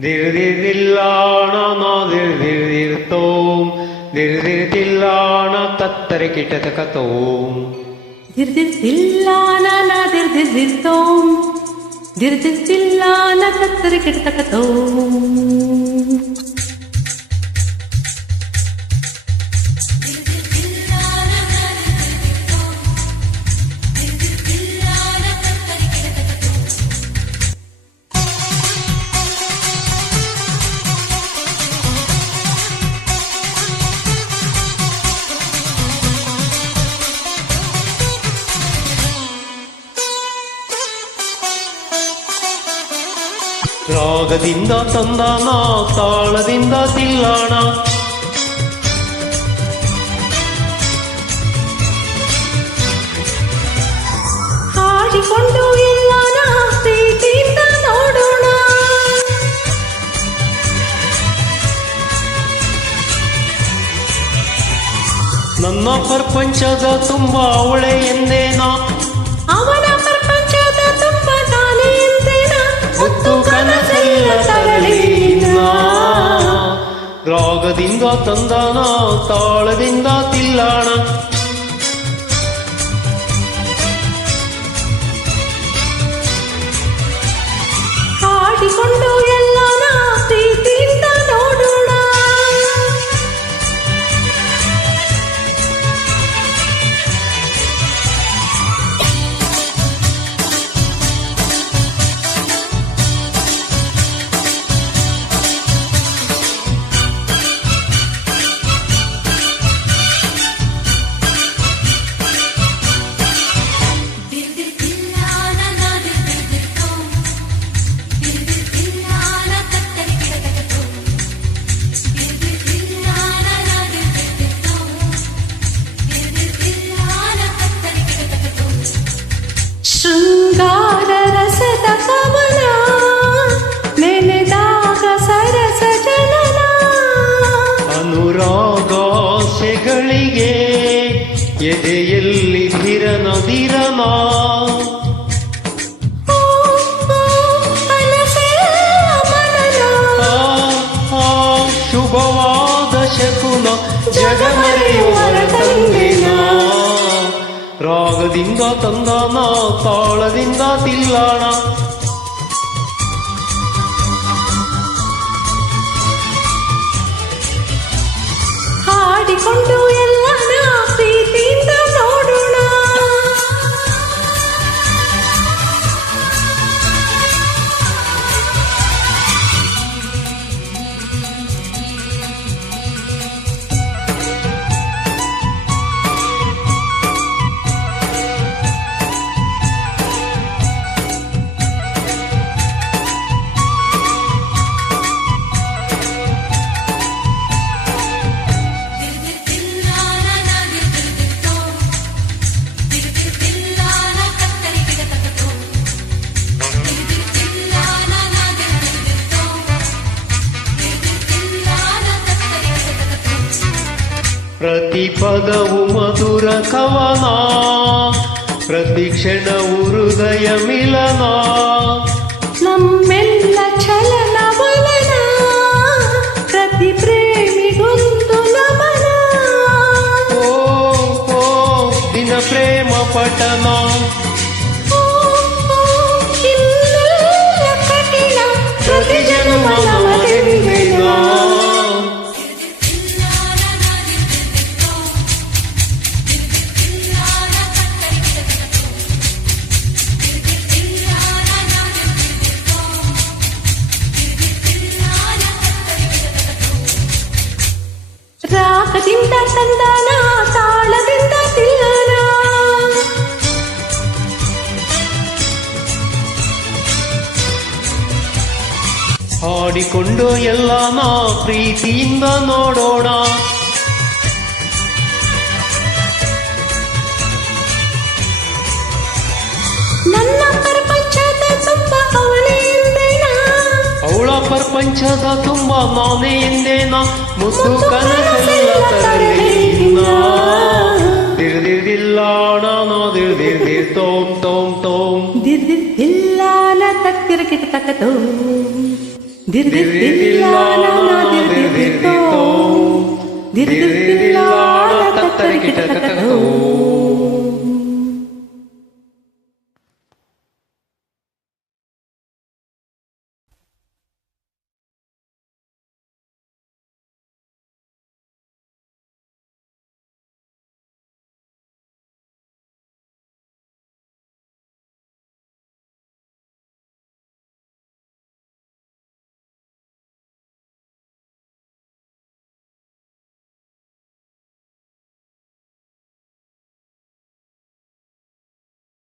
ದಿರ್ದಿರ್ದಿಲ್ಲಾಣ ನಾ ದಿರ್ದಿರ್ದಿರ್ತೋಂ ದಿರ್ದಿರ್ದಿಲ್ಲಾಣ ತತ್ತರೆ ಕಿಟತಕತೋಂ ದಿರ್ದಿರ್ದಿಲ್ಲಾಣ ನಾ ದಿರ್ದಿರ್ದಿರ್ತೋಂ ದಿರ್ದಿರ್ದಿಲ್ಲಾಣ ತತ್ತರೆ ಕಿಟತಕತೋಂ ರಾಗದಿಂದ ತಂದಾನ ತಾಳದಿಂದ ತಿಲ್ಲಾಣ ಹಾಡಿಕೊಂಡು ಎಲ್ಲಾನ ಪ್ರೀತಿಯಿಂದ ನೋಡೋಣ ನನ್ನ ಪ್ರಪಂಚದ ತುಂಬ ಅವಳೆ ಎಂದೇನಾ ಅವನ ಪ್ರಪಂಚದ ತುಂಬ ತಾನೇ ಎಂದೇನ ಮುತ್ತು ಕನಸೆಲ್ಲ ತರಲಿ ರಾಗದಿಂದ ತಂದಾನ ತಾಳದಿಂದ ತಿಲ್ಲಾಣ ಹಾಡಿಕೊಂಡು ಎಲ್ಲಾನ ಪ್ರೀತಿಯಿಂದ ನೋಡೋಣ ಶೃಂಗಾರ ರಸದ ಕವನ ನೆನೆದಾಗ ಸರಸ ಜನನ ಅನುರಾಗಾಸೆಗಳಿಗೆ ಎದೆಯಲ್ಲಿ ಧಿರನ ಶುಭವಾದ ಶಕುನ ಜಗಮರೆಯುವರ ತಂದಿನ ರಾಗದಿಂದ ತಂದಾನ ತಾಳದಿಂದ ತಿಲ್ಲಾಣ ಹಾಡಿಕೊಂಡು ಎಲ್ಲಾನ ಪ್ರೀತಿಯಿಂದ ನೋಡೋಣ ಪ್ರತಿ ಪದವು ಮಧುರ ಕವನ ಪ್ರತಿ ಕ್ಷಣವು ಹೃದಯ ಮಿಲನ ನಮ್ಮೆಲ್ಲ ಚಲನವಲನ ಪ್ರತಿ ಪ್ರೇಮಿಗೊಂದು ನಮನ ಓ ಓ ದಿನ ಪ್ರೇಮ ಪಠನ ಇನ್ನೆಲ್ಲ ಕಠಿಣ ಪ್ರತಿ ಜನ್ಮ ನಮಗೆಂದಿನ ರಾಗದಿಂದ ತಂದಾನ ತಾಳದಿಂದ ತಿಲ್ಲಾನ ಹಾಡಿಕೊಂಡು ಎಲ್ಲಾನ ಪ್ರೀತಿಯಿಂದ ನೋಡೋಣ ನನ್ನ ಪ್ರಪಂಚದ ತುಂಬ ಅವನೇ ಎಂದೇನ ಅವಳ ಪ್ರಪಂಚದ ತುಂಬ ನಾನೇ ಎಂದೇನ ಮುತ್ತು ಕನಸೆಲ್ಲ ತರಲಿ ದಿರ್ದಿರ್ದಿಲ್ಲಾಣ ನಾ ದಿರ್ದಿರ್ದಿರ್ತೋಂ ತೋಂ ತೋಂ ದಿರ್ದಿರ್ದಿಲ್ಲಾನ ತತ್ತಿರ ಕಿಟತಕತೋಂ ದಿರ್ದಿರ್ದಿಲ್ಲಾನ ದಿರ್ದಿರ್ದಿತ್ತೋ ದಿರ್ದಿರ್ದಿಲ್ಲಾನ ತತ್ತರಿಕಿಟಕತೋ